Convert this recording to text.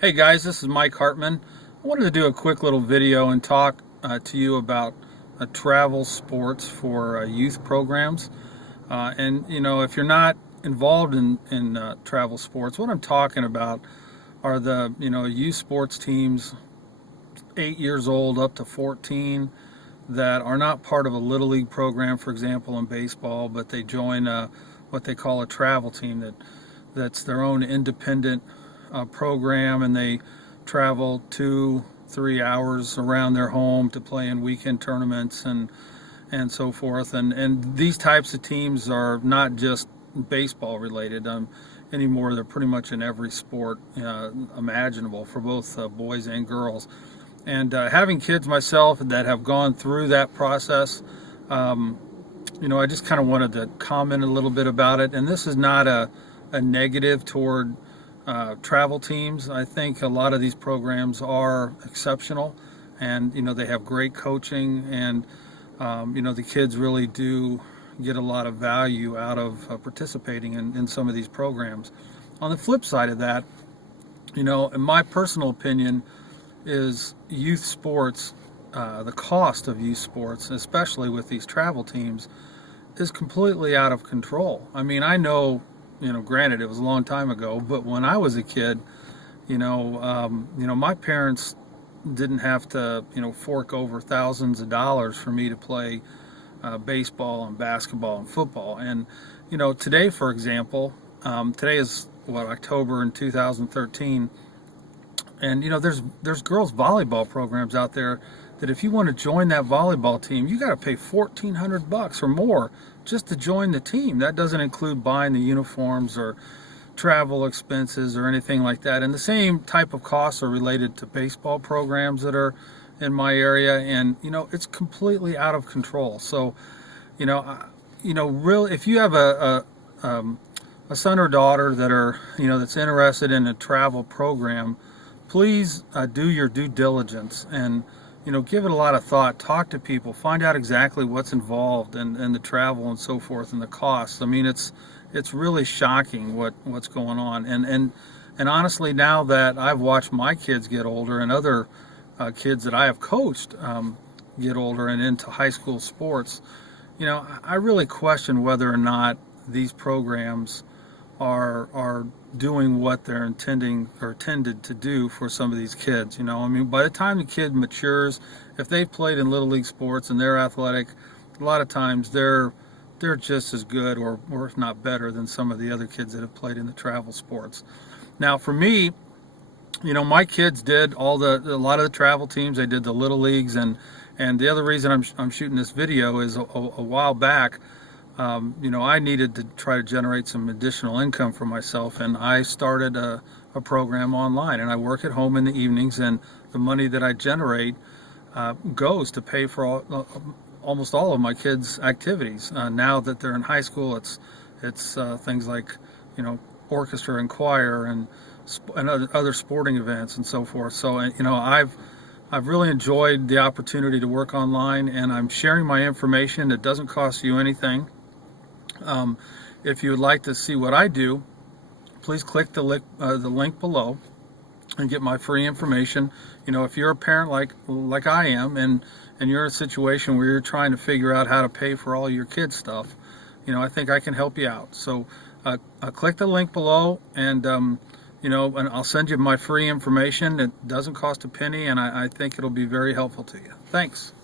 Hey guys, this is Mike Hartman. I wanted to do a quick little video and talk to you about travel sports for youth programs. If you're not involved in travel sports, what I'm talking about are the youth sports teams, 8 years old up to 14, that are not part of a little league program, for example, in baseball, but they join what they call a travel team that's their own independent program, and they travel 2-3 hours around their home to play in weekend tournaments and so forth. And these types of teams are not just baseball related anymore. They're pretty much in every sport imaginable for both boys and girls. And having kids myself that have gone through that process, I just kind of wanted to comment a little bit about it. And this is not a negative toward travel teams. I think a lot of these programs are exceptional, and they have great coaching, and the kids really do get a lot of value out of participating in some of these programs. On the flip side of that, in my personal opinion, is youth sports, the cost of youth sports, especially with these travel teams, is completely out of control. I mean, I know, granted it was a long time ago, but when I was a kid, my parents didn't have to, fork over thousands of dollars for me to play baseball and basketball and football. And, today, for example, today is October in 2013. And there's girls volleyball programs out there that if you want to join that volleyball team, you got to pay $1,400 or more just to join the team. That doesn't include buying the uniforms or travel expenses or anything like that. And the same type of costs are related to baseball programs that are in my area, and it's completely out of control. So, really, if you have a son or daughter that are that's interested in a travel program, please do your due diligence and give it a lot of thought. Talk to people, find out exactly what's involved and the travel and so forth and the costs. I mean, it's really shocking what's going on. And honestly, now that I've watched my kids get older and other kids that I have coached get older and into high school sports, I really question whether or not these programs are doing what they're intending or intended to do for some of these kids. I mean, by the time the kid matures, if they've played in little league sports and they're athletic, a lot of times they're just as good or if not better than some of the other kids that have played in the travel sports. Now, for me, my kids did a lot of the travel teams. They did the little leagues, and the other reason I'm shooting this video is a while back. I needed to try to generate some additional income for myself, and I started a program online, and I work at home in the evenings, and the money that I generate goes to pay for almost all of my kids' activities. Now that they're in high school, it's things like orchestra and choir and other sporting events and so forth. So I've really enjoyed the opportunity to work online, and I'm sharing my information. It doesn't cost you anything. If you would like to see what I do, please click the link below and get my free information. If you're a parent like I am, and you're in a situation where you're trying to figure out how to pay for all your kids' stuff, I think I can help you out. So click the link below, and and I'll send you my free information. It doesn't cost a penny, and I think it'll be very helpful to you. Thanks.